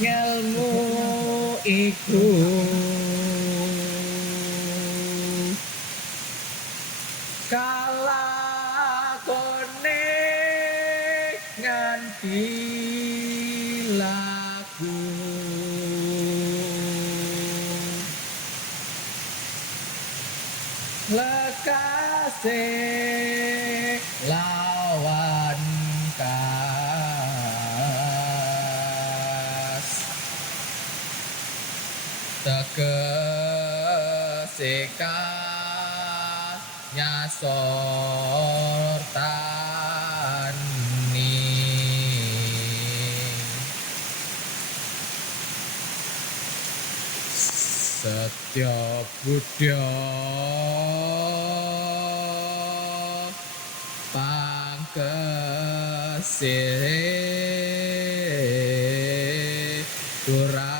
ngelmu iku kalakone nganti laku lekase lawan kas tegese kas nyasor tani setya budya pangkese kurang